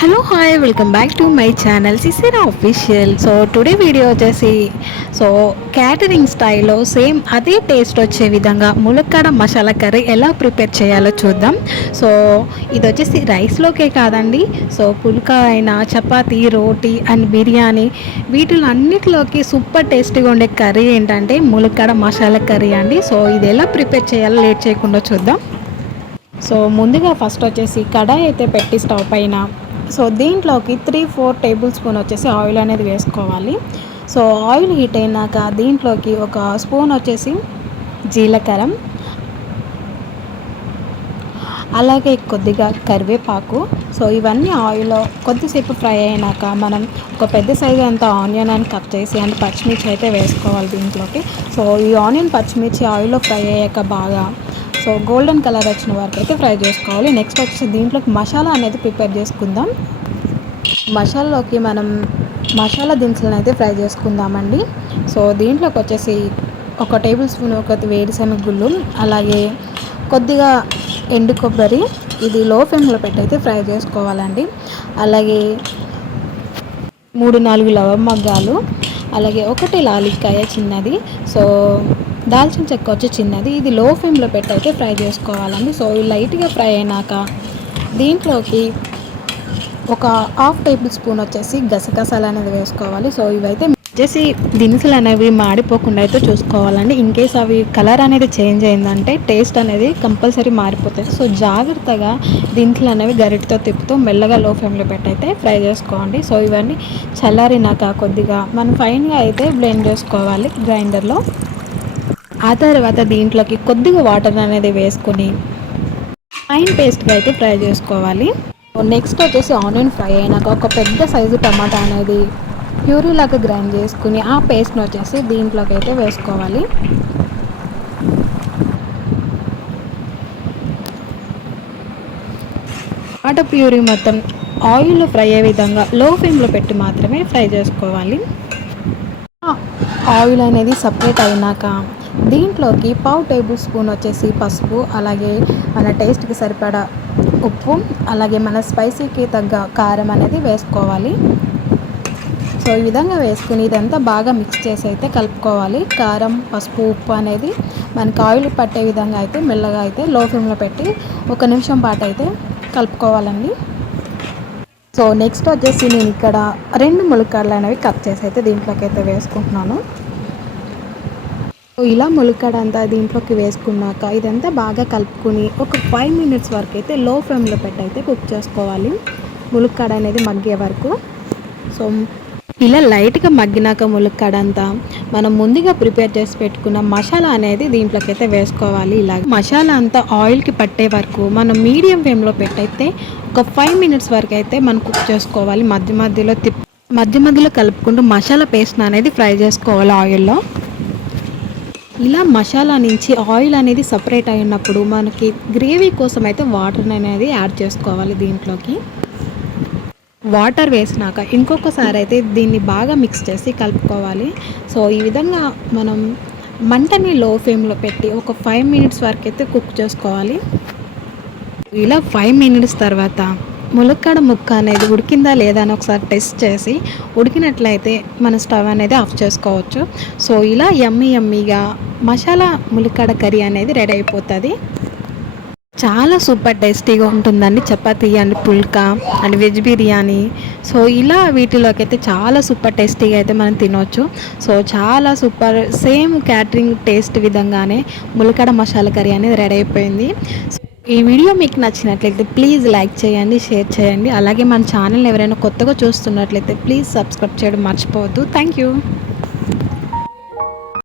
Hello hi welcome back to my channel సిసిరా official. So today video వచ్చేసి catering స్టైల్లో same అదే taste వచ్చే విధంగా ములక్కాడ మసాలా కర్రీ ఎలా ప్రిపేర్ చేయాలో చూద్దాం. సో ఇది వచ్చేసి రైస్లోకే కాదండి, సో పుల్కా అయినా చపాతీ, రోటీ అండ్ బిర్యానీ వీటిలో అన్నిటిలోకి సూపర్ టేస్టీగా ఉండే కర్రీ ఏంటంటే ములక్కాడ మసాలా కర్రీ అండి. సో ఇది ఎలా ప్రిపేర్ చేయాలో లేట్ చేయకుండా చూద్దాం. సో ముందుగా ఫస్ట్ వచ్చేసి కడాయి అయితే పెట్టి స్టవ్ పైన, సో దీంట్లోకి 3-4 టేబుల్ స్పూన్ వచ్చేసి ఆయిల్ అనేది వేసుకోవాలి. సో ఆయిల్ హీట్ అయినాక దీంట్లోకి ఒక స్పూన్ వచ్చేసి జీలకర్ర, అలాగే కొద్దిగా కరివేపాకు. సో ఇవన్నీ ఆయిల్లో కొద్దిసేపు ఫ్రై అయినాక మనం ఒక పెద్ద సైజు అంత ఆనియన్ అని కట్ చేసి అండ్ పచ్చిమిర్చి అయితే వేసుకోవాలి దీంట్లోకి. సో ఈ ఆనియన్ పచ్చిమిర్చి ఆయిల్లో ఫ్రై అయ్యాక బాగా గోల్డెన్ కలర్ వచ్చిన వరకు అయితే ఫ్రై చేసుకోవాలి. నెక్స్ట్ వచ్చేసి దీంట్లోకి మసాలా అనేది ప్రిపేర్ చేసుకుందాం. మసాలాలోకి మనం మసాలా దినుసులను అయితే ఫ్రై చేసుకుందామండి. సో దీంట్లోకి వచ్చేసి ఒక టేబుల్ స్పూన్ వేరుశనగ గుళ్ళు, అలాగే కొద్దిగా ఎండు కొబ్బరి, ఇది లో ఫ్లేమ్లో పెట్టి అయితే ఫ్రై చేసుకోవాలండి. అలాగే 3-4 లవంగాలు, అలాగే ఒకటి లాలిక్కాయ చిన్నది, సో దాల్చిన చెక్క వచ్చి చిన్నది, ఇది లో ఫ్లేమ్లో పెట్టి అయితే ఫ్రై చేసుకోవాలండి. సో ఇవి లైట్గా ఫ్రై అయినాక దీంట్లోకి ఒక హాఫ్ టేబుల్ స్పూన్ వచ్చేసి గసగసాలు అనేది వేసుకోవాలి. సో ఇవైతే వచ్చేసి దినుసులు అనేవి మాడిపోకుండా అయితే చూసుకోవాలండి. ఇన్ కేస్ అవి కలర్ అనేది చేంజ్ అయిందంటే టేస్ట్ అనేది కంపల్సరీ మారిపోతుంది. సో జాగ్రత్తగా దినుసులు అనేవి గరిటతో తిప్పుతూ మెల్లగా లో ఫ్లేమ్లో పెట్టి అయితే ఫ్రై చేసుకోండి. సో ఇవన్నీ చల్లారినాక కొద్దిగా మనం ఫైన్గా అయితే బ్లెండ్ చేసుకోవాలి గ్రైండర్లో. ఆ తర్వాత దీంట్లోకి కొద్దిగా వాటర్ అనేది వేసుకొని ఫైన్ పేస్ట్గా అయితే ఫ్రై చేసుకోవాలి. నెక్స్ట్ వచ్చేసి ఆనియన్ ఫ్రై అయినాక ఒక పెద్ద సైజు టమాటా అనేది ప్యూరీ లాగా గ్రైండ్ చేసుకుని ఆ పేస్ట్ని వచ్చేసి దీంట్లోకి అయితే వేసుకోవాలి. టమాటా ప్యూరీ మొత్తం ఆయిల్లో ఫ్రై అయ్యే విధంగా లో ఫ్లేమ్లో పెట్టి మాత్రమే ఫ్రై చేసుకోవాలి. ఆయిల్ అనేది సపరేట్ అయినాక దీంట్లోకి పావు టేబుల్ స్పూన్ వచ్చేసి పసుపు, అలాగే మన టేస్ట్కి సరిపడా ఉప్పు, అలాగే మన స్పైసీకి తగ్గ కారం అనేది వేసుకోవాలి. సో ఈ విధంగా వేసుకుని ఇదంతా బాగా మిక్స్ చేసి అయితే కలుపుకోవాలి. కారం, పసుపు, ఉప్పు అనేది మనకి ఆయిల్ పట్టే విధంగా అయితే మెల్లగా అయితే లో ఫ్లేమ్లో పెట్టి 1 నిమిషం పాటు అయితే కలుపుకోవాలండి. సో నెక్స్ట్ వచ్చేసి నేను ఇక్కడ 2 ములక్కాడలు అనేవి కట్ చేసి అయితే దీంట్లోకి అయితే వేసుకుంటున్నాను. ఇలా ములక్కాడ అంతా దీంట్లోకి వేసుకున్నాక ఇదంతా బాగా కలుపుకొని ఒక 5 మినిట్స్ వరకు అయితే లో ఫ్లేమ్లో పెట్టి అయితే కుక్ చేసుకోవాలి, ములక్కాడ అనేది మగ్గే వరకు. సో ఇలా లైట్గా మగ్గినాక ములక్కాడ అంతా మనం ముందుగా ప్రిపేర్ చేసి పెట్టుకున్న మసాలా అనేది దీంట్లోకి అయితే వేసుకోవాలి. ఇలా మసాలా అంతా ఆయిల్కి పట్టే వరకు మనం మీడియం ఫ్లేమ్లో పెట్టయితే ఒక 5 మినిట్స్ వరకు అయితే మనం కుక్ చేసుకోవాలి. మధ్య మధ్యలో కలుపుకుంటూ మసాలా పేస్ట్ అనేది ఫ్రై చేసుకోవాలి ఆయిల్లో. ఇలా మసాలా నుంచి ఆయిల్ అనేది సపరేట్ అయినప్పుడు మనకి గ్రేవీ కోసం అయితే వాటర్ అనేది యాడ్ చేసుకోవాలి. దీంట్లోకి వాటర్ వేసినాక ఇంకొకసారి అయితే దీన్ని బాగా మిక్స్ చేసి కలుపుకోవాలి. సో ఈ విధంగా మనం మంటని లో ఫ్లేమ్లో పెట్టి ఒక 5 మినిట్స్ వరకు అయితే కుక్ చేసుకోవాలి. ఇలా 5 మినిట్స్ తర్వాత ములక్కాడ ముక్క అనేది ఉడికిందా లేదా అని ఒకసారి టెస్ట్ చేసి ఉడికినట్లయితే మన స్టవ్ అనేది ఆఫ్ చేసుకోవచ్చు. సో ఇలా యమ్మీగా మసాలా ములక్కాడ కర్రీ అనేది రెడీ అయిపోతుంది. చాలా సూపర్ టేస్టీగా ఉంటుందండి chapati and phulka and veg biryani. So ఇలా వీటిలోకి అయితే చాలా సూపర్ టేస్టీగా అయితే మనం తినవచ్చు. సో చాలా సూపర్ సేమ్ క్యాటరింగ్ టేస్ట్ విధంగానే ములక్కాడ మసాలా కర్రీ అనేది రెడీ అయిపోయింది. ఈ వీడియో మీకు నచ్చినట్లయితే ప్లీజ్ లైక్ చేయండి, షేర్ చేయండి. అలాగే మన ఛానల్ ఎవరైనా కొత్తగా చూస్తున్నట్లయితే ప్లీజ్ సబ్స్క్రైబ్ చేయడం మర్చిపోవద్దు. Thank you.